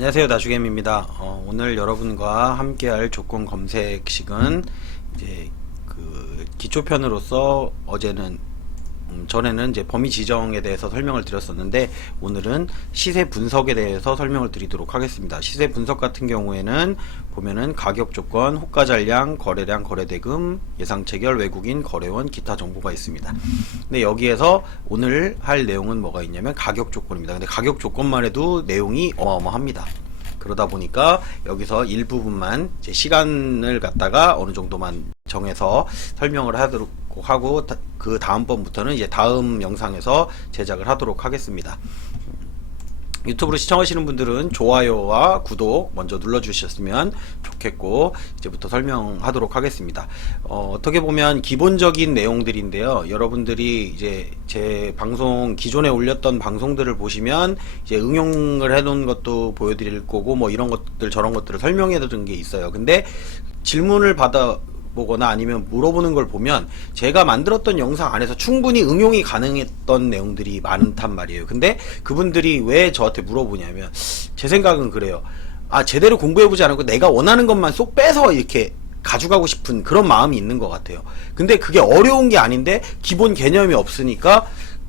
안녕하세요, 나주겜입니다. 오늘 여러분과 함께할 조건 검색식은 이제 그 기초편으로서 전에는 이제 범위 지정에 대해서 설명을 드렸었는데, 오늘은 시세 분석에 대해서 설명을 드리도록 하겠습니다. 시세 분석 같은 경우에는 보면은 가격 조건, 호가 잔량, 거래량, 거래대금, 예상 체결, 외국인, 거래원, 기타 정보가 있습니다. 근데 여기에서 오늘 할 내용은 뭐가 있냐면 가격 조건입니다. 근데 가격 조건만 해도 내용이 어마어마합니다. 그러다 보니까 여기서 일부분만 이제 시간을 갖다가 어느 정도만 정해서 설명을 하도록 하고, 그 다음번부터는 이제 다음 영상에서 제작을 하도록 하겠습니다. 유튜브로 시청하시는 분들은 좋아요와 구독 먼저 눌러주셨으면 좋겠고, 이제부터 설명하도록 하겠습니다. 어떻게 보면 기본적인 내용들인데요. 여러분들이 이제 제 방송, 기존에 올렸던 방송들을 보시면 이제 응용을 해놓은 것도 보여드릴 거고, 뭐 이런 것들 저런 것들을 설명해 드린 게 있어요. 근데 질문을 보거나 아니면 물어보는 걸 보면 제가 만들었던 영상 안에서 충분히 응용이 가능했던 내용들이 많단 말이에요. 근데 그분들이 왜 저한테 물어보냐면, 제 생각은 그래요. 제대로 공부해보지 않고 내가 원하는 것만 쏙 빼서 이렇게 가져가고 싶은 그런 마음이 있는 것 같아요. 근데 그게 어려운 게 아닌데 기본 개념이 없으니까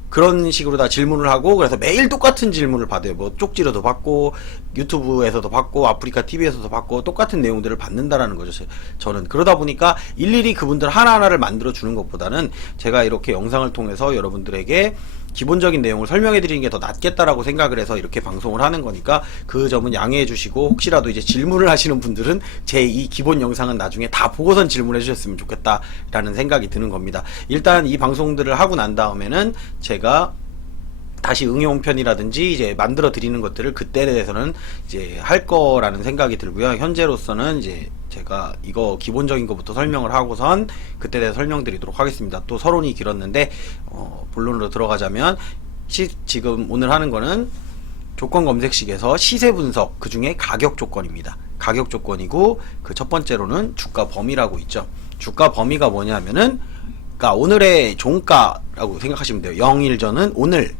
그런 식으로 다 질문을 하고, 그래서 매일 똑같은 질문을 받아요. 뭐 쪽지로도 받고, 유튜브에서도 받고, 아프리카 TV에서도 받고, 똑같은 내용들을 받는다라는 거죠. 저는 그러다 보니까 일일이 그분들 하나하나를 만들어 주는 것보다는 제가 이렇게 영상을 통해서 여러분들에게 기본적인 내용을 설명해 드리는 게 더 낫겠다라고 생각을 해서 이렇게 방송을 하는 거니까, 그 점은 양해해 주시고, 혹시라도 이제 질문을 하시는 분들은 제 이 기본 영상은 나중에 다 보고선 질문해 주셨으면 좋겠다라는 생각이 드는 겁니다. 일단 이 방송들을 하고 난 다음에는 제가 다시 응용편이라든지 이제 만들어 드리는 것들을 그때에 대해서는 이제 할 거라는 생각이 들고요. 현재로서는 이제 제가 이거 기본적인 것부터 설명을 하고선 그때 대해서 설명드리도록 하겠습니다. 또 서론이 길었는데 본론으로 들어가자면, 지금 오늘 하는 거는 조건 검색식에서 시세 분석, 그 중에 가격 조건입니다. 가격 조건이고, 그 첫 번째로는 주가 범위라고 있죠. 주가 범위가 뭐냐면은, 그러니까 오늘의 종가라고 생각하시면 돼요. 0일 전은 오늘,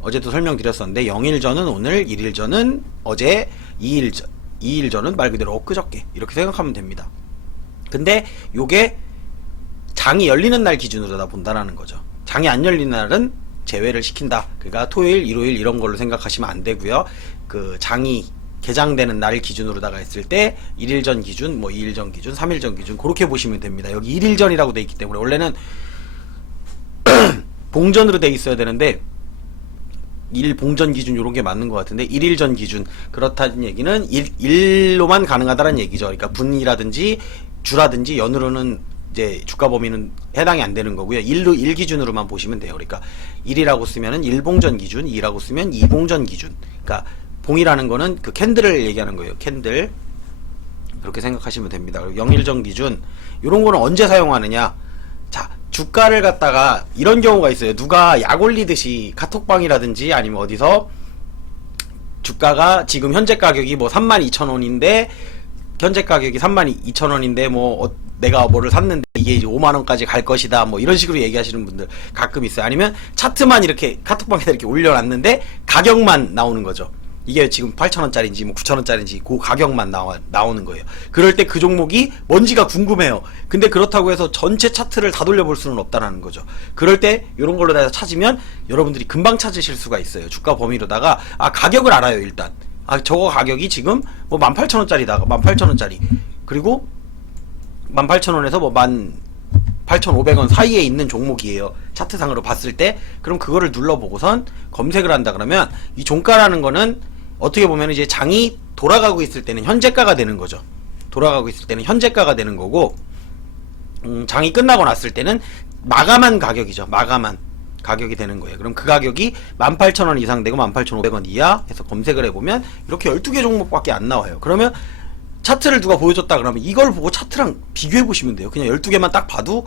어제도 설명드렸었는데 0일 전은 오늘, 1일 전은 어제, 2일 전은 말 그대로 엊그저께, 이렇게 생각하면 됩니다. 근데 요게 장이 열리는 날 기준으로 다 본다라는 거죠. 장이 안 열리는 날은 제외를 시킨다. 그러니까 토요일, 일요일 이런 걸로 생각하시면 안 되고요. 그 장이 개장되는 날 기준으로다가 했을 때 1일 전 기준, 뭐 2일 전 기준, 3일 전 기준, 그렇게 보시면 됩니다. 여기 1일 전이라고 돼 있기 때문에 원래는 봉전으로 돼 있어야 되는데 일봉전 기준 요런 게 맞는 것 같은데 1일 전 기준, 그렇다는 얘기는 일로만 가능하다는 얘기죠. 그러니까 분이라든지 주라든지 연으로는 이제 주가 범위는 해당이 안 되는 거고요. 일 기준으로만 보시면 돼요. 그러니까 1이라고 쓰면은 1봉전 기준, 2라고 쓰면 2봉전 기준. 그러니까 봉이라는 거는 그 캔들을 얘기하는 거예요. 캔들. 그렇게 생각하시면 됩니다. 0일 전 기준, 요런 거는 언제 사용하느냐? 자, 주가를 갖다가 이런 경우가 있어요. 누가 약 올리듯이 카톡방이라든지 아니면 어디서 주가가 지금 현재 가격이 뭐 32,000원인데 현재 가격이 32,000원인데 뭐 내가 뭐를 샀는데 이게 이제 5만원까지 갈 것이다, 뭐 이런 식으로 얘기하시는 분들 가끔 있어요. 아니면 차트만 이렇게 카톡방에다 이렇게 올려놨는데 가격만 나오는 거죠. 이게 지금 8,000원짜리인지 뭐 9,000원짜리인지 그 가격만 나오는 거예요. 그럴 때 그 종목이 뭔지가 궁금해요. 근데 그렇다고 해서 전체 차트를 다 돌려볼 수는 없다는 거죠. 그럴 때 이런 걸로 다 찾으면 여러분들이 금방 찾으실 수가 있어요. 주가 범위로다가 가격을 알아요. 일단 저거 가격이 지금 뭐 18,000원짜리다가 18,000원짜리, 그리고 18,000원에서 뭐 18,500원 사이에 있는 종목이에요. 차트상으로 봤을 때. 그럼 그거를 눌러보고선 검색을 한다 그러면, 이 종가라는 거는 어떻게 보면 이제 장이 돌아가고 있을 때는 현재가가 되는 거죠. 돌아가고 있을 때는 현재가가 되는 거고, 장이 끝나고 났을 때는 마감한 가격이죠. 마감한 가격이 되는 거예요. 그럼 그 가격이 18,000원 이상 되고 18,500원 이하 해서 검색을 해보면 이렇게 12개 종목밖에 안 나와요. 그러면 차트를 누가 보여줬다 그러면 이걸 보고 차트랑 비교해 보시면 돼요. 그냥 12개만 딱 봐도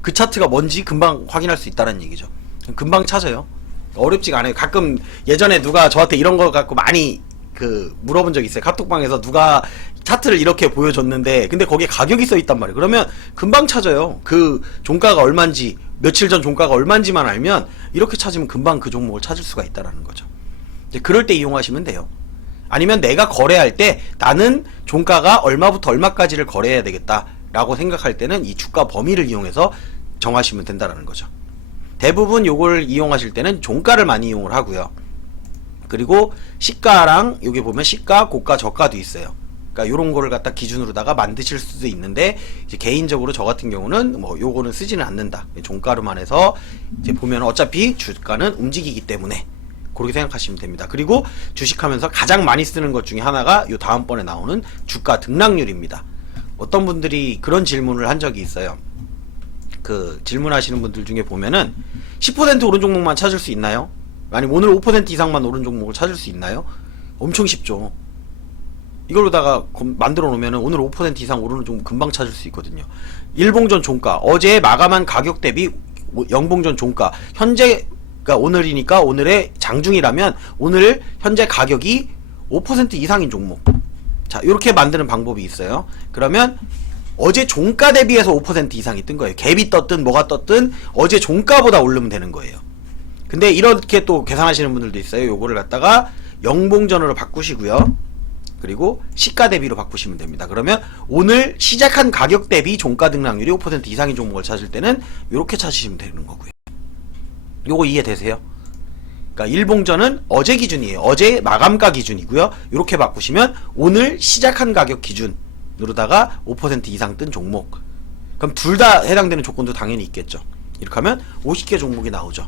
그 차트가 뭔지 금방 확인할 수 있다는 얘기죠. 금방 찾아요. 어렵지가 않아요. 가끔 예전에 누가 저한테 이런 거 갖고 많이 물어본 적이 있어요. 카톡방에서 누가 차트를 이렇게 보여줬는데 근데 거기에 가격이 써 있단 말이에요. 그러면 금방 찾아요. 그 종가가 얼마인지, 며칠 전 종가가 얼마인지만 알면 이렇게 찾으면 금방 그 종목을 찾을 수가 있다라는 거죠. 이제 그럴 때 이용하시면 돼요. 아니면 내가 거래할 때 나는 종가가 얼마부터 얼마까지를 거래해야 되겠다 라고 생각할 때는 이 주가 범위를 이용해서 정하시면 된다는 거죠. 대부분 요걸 이용하실 때는 종가를 많이 이용을 하고요. 그리고 시가랑 여기 보면 시가, 고가, 저가도 있어요. 그러니까 요런 거를 갖다 기준으로다가 만드실 수도 있는데, 이제 개인적으로 저 같은 경우는 뭐 요거는 쓰지는 않는다. 종가로만 해서 이제 보면 어차피 주가는 움직이기 때문에 그렇게 생각하시면 됩니다. 그리고 주식하면서 가장 많이 쓰는 것 중에 하나가 요 다음번에 나오는 주가 등락률입니다. 어떤 분들이 그런 질문을 한 적이 있어요. 그 질문하시는 분들 중에 보면은 10% 오른 종목만 찾을 수 있나요? 아니면 오늘 5% 이상만 오른 종목을 찾을 수 있나요? 엄청 쉽죠. 이걸로다가 만들어 놓으면 오늘 5% 이상 오르는 종목 금방 찾을 수 있거든요. 일봉전 종가, 어제 마감한 가격 대비 영봉전 종가, 현재가 오늘이니까 오늘의 장중이라면 오늘 현재 가격이 5% 이상인 종목. 자, 이렇게 만드는 방법이 있어요. 그러면 어제 종가 대비해서 5% 이상이 뜬 거예요. 갭이 떴든 뭐가 떴든 어제 종가보다 오르면 되는 거예요. 근데 이렇게 또 계산하시는 분들도 있어요. 요거를 갖다가 영봉전으로 바꾸시고요. 그리고 시가 대비로 바꾸시면 됩니다. 그러면 오늘 시작한 가격 대비 종가 등락률이 5% 이상인 종목을 찾을 때는 이렇게 찾으시면 되는 거고요. 요거 이해되세요? 그러니까 일봉전은 어제 기준이에요. 어제 마감가 기준이고요. 이렇게 바꾸시면 오늘 시작한 가격 기준으로다가 5% 이상 뜬 종목. 그럼 둘 다 해당되는 조건도 당연히 있겠죠. 이렇게 하면 50개 종목이 나오죠.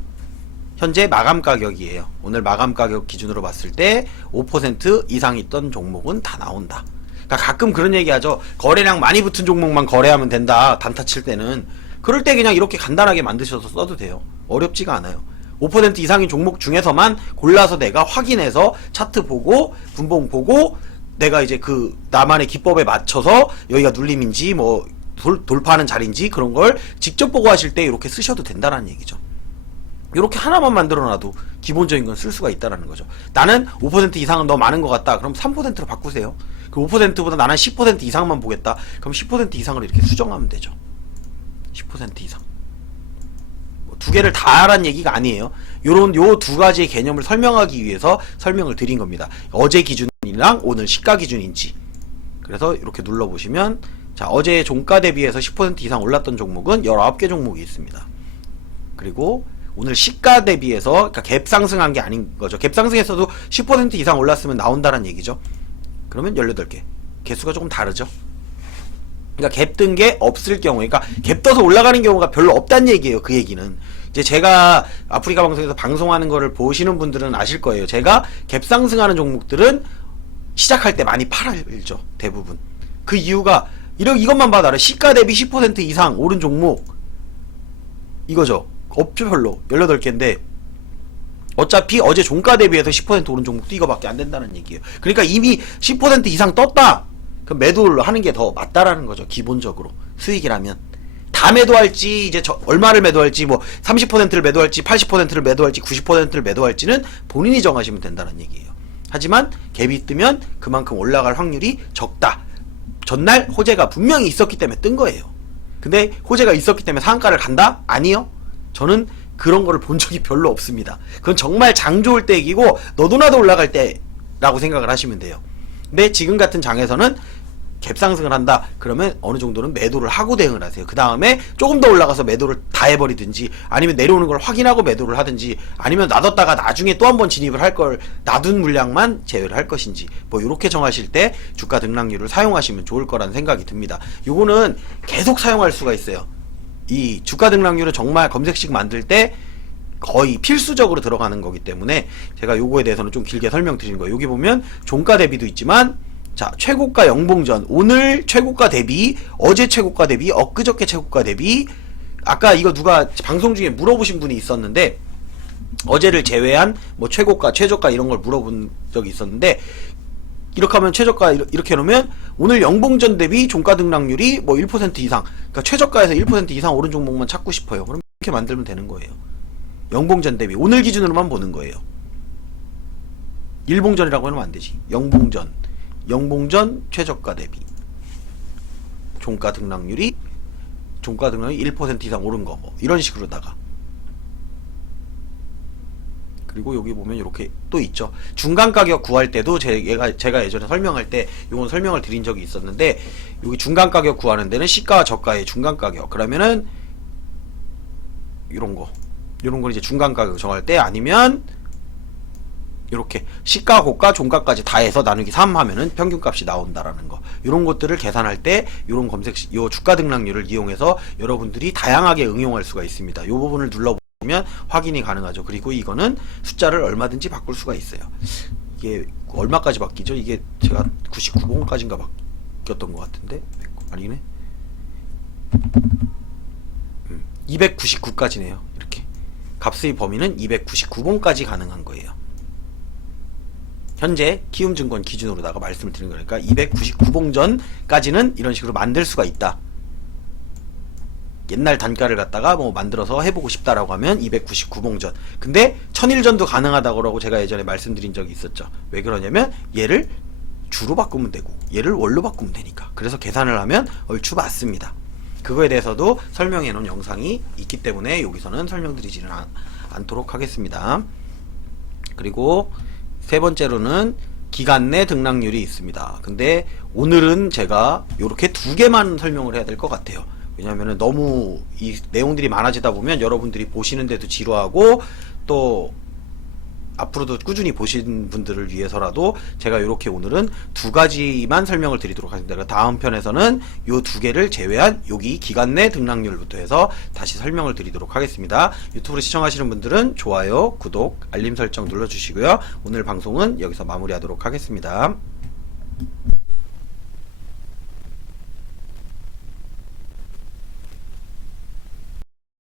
현재 마감 가격이에요. 오늘 마감 가격 기준으로 봤을 때 5% 이상 있던 종목은 다 나온다. 그러니까 가끔 그런 얘기 하죠. 거래량 많이 붙은 종목만 거래하면 된다. 단타 칠 때는. 그럴 때 그냥 이렇게 간단하게 만드셔서 써도 돼요. 어렵지가 않아요. 5% 이상인 종목 중에서만 골라서 내가 확인해서 차트 보고 분봉 보고 내가 이제 그 나만의 기법에 맞춰서 여기가 눌림인지 뭐 돌파하는 자리인지 그런 걸 직접 보고 하실 때 이렇게 쓰셔도 된다는 얘기죠. 이렇게 하나만 만들어놔도 기본적인 건 쓸 수가 있다는 거죠. 나는 5% 이상은 너무 많은 것 같다. 그럼 3%로 바꾸세요. 그 5%보다 나는 10% 이상만 보겠다. 그럼 10% 이상을 이렇게 수정하면 되죠. 10% 이상. 뭐 두 개를 다 하라는 얘기가 아니에요. 요 두 가지의 개념을 설명하기 위해서 설명을 드린 겁니다. 어제 기준이랑 오늘 시가 기준인지. 그래서 이렇게 눌러보시면, 자, 어제 종가 대비해서 10% 이상 올랐던 종목은 19개 종목이 있습니다. 그리고 오늘 시가 대비해서, 그러니까 갭 상승한 게 아닌 거죠. 갭 상승했어도 10% 이상 올랐으면 나온다는 얘기죠. 그러면 18개. 개수가 조금 다르죠. 그러니까 갭 뜬 게 없을 경우에, 그러니까 갭 떠서 올라가는 경우가 별로 없다는 얘기예요. 그 얘기는. 이제 제가 아프리카 방송에서 방송하는 거를 보시는 분들은 아실 거예요. 제가 갭 상승하는 종목들은 시작할 때 많이 팔죠. 대부분. 그 이유가, 이것만 봐도 알아. 시가 대비 10% 이상 오른 종목. 이거죠. 없죠, 별로. 18개인데 어차피 어제 종가 대비해서 10% 오른 종목도 이거밖에 안 된다는 얘기예요. 그러니까 이미 10% 이상 떴다. 그럼 매도를 하는 게 더 맞다라는 거죠. 기본적으로 수익이라면. 다 매도할지, 이제 얼마를 매도할지, 뭐 30%를 매도할지, 80%를 매도할지, 90%를 매도할지는 본인이 정하시면 된다는 얘기예요. 하지만 갭이 뜨면 그만큼 올라갈 확률이 적다. 전날 호재가 분명히 있었기 때문에 뜬 거예요. 근데 호재가 있었기 때문에 상한가를 간다? 아니요. 저는 그런 거를 본 적이 별로 없습니다. 그건 정말 장 좋을 때 얘기고 너도 나도 올라갈 때라고 생각을 하시면 돼요. 근데 지금 같은 장에서는 갭 상승을 한다 그러면 어느 정도는 매도를 하고 대응을 하세요. 그 다음에 조금 더 올라가서 매도를 다 해버리든지, 아니면 내려오는 걸 확인하고 매도를 하든지, 아니면 놔뒀다가 나중에 또 한 번 진입을 할 걸 놔둔 물량만 제외를 할 것인지, 뭐 이렇게 정하실 때 주가 등락률을 사용하시면 좋을 거라는 생각이 듭니다. 요거는 계속 사용할 수가 있어요. 이 주가 등락률은 정말 검색식 만들 때 거의 필수적으로 들어가는 거기 때문에 제가 요거에 대해서는 좀 길게 설명드리는 거예요. 여기 보면 종가 대비도 있지만, 자, 최고가 영봉전, 오늘 최고가 대비, 어제 최고가 대비, 엊그저께 최고가 대비. 아까 이거 누가 방송 중에 물어보신 분이 있었는데, 어제를 제외한 뭐 최고가, 최저가 이런 걸 물어본 적이 있었는데, 이렇게 하면 최저가 이렇게 해놓으면 오늘 영봉전 대비 종가 등락률이 뭐 1% 이상, 그러니까 최저가에서 1% 이상 오른 종목만 찾고 싶어요. 그럼 이렇게 만들면 되는 거예요. 영봉전 대비 오늘 기준으로만 보는 거예요. 일봉전이라고 해놓으면 안 되지. 영봉전 최저가 대비 종가 등락률이 1% 이상 오른 거, 뭐 이런 식으로다가 그리고 여기 보면 이렇게 또 있죠. 중간 가격 구할 때도 제가 예전에 설명할 때 요건 설명을 드린 적이 있었는데, 여기 중간 가격 구하는 데는 시가와 저가의 중간 가격, 그러면은 요런 걸 이제 중간 가격 정할 때, 아니면 이렇게 시가, 고가, 종가까지 다 해서 나누기 3 하면은 평균값이 나온다라는 거. 이런 것들을 계산할 때 요런 요 주가 등락률을 이용해서 여러분들이 다양하게 응용할 수가 있습니다. 이 부분을 눌러보면 확인이 가능하죠. 그리고 이거는 숫자를 얼마든지 바꿀 수가 있어요. 이게 얼마까지 바뀌죠? 이게 제가 99번까지인가 바뀌었던 것 같은데, 아니네, 299까지네요. 이렇게 값의 범위는 299번까지 가능한 거예요. 현재 키움증권 기준으로다가 말씀을 드린 거니까 299봉 전까지는 이런 식으로 만들 수가 있다. 옛날 단가를 갖다가 뭐 만들어서 해보고 싶다라고 하면 299봉 전. 근데 1000일 전도 가능하다고 제가 예전에 말씀드린 적이 있었죠. 왜 그러냐면 얘를 주로 바꾸면 되고 얘를 월로 바꾸면 되니까. 그래서 계산을 하면 얼추 맞습니다. 그거에 대해서도 설명해 놓은 영상이 있기 때문에 여기서는 설명드리지는 않도록 하겠습니다. 그리고 세 번째로는 기간 내 등락률이 있습니다. 근데 오늘은 제가 요렇게 두 개만 설명을 해야 될 것 같아요. 왜냐면은 너무 이 내용들이 많아지다 보면 여러분들이 보시는데도 지루하고, 또 앞으로도 꾸준히 보신 분들을 위해서라도 제가 이렇게 오늘은 두 가지만 설명을 드리도록 하겠습니다. 다음 편에서는 요 두 개를 제외한 여기 기간 내 등락률부터 해서 다시 설명을 드리도록 하겠습니다. 유튜브로 시청하시는 분들은 좋아요, 구독, 알림 설정 눌러주시고요. 오늘 방송은 여기서 마무리하도록 하겠습니다.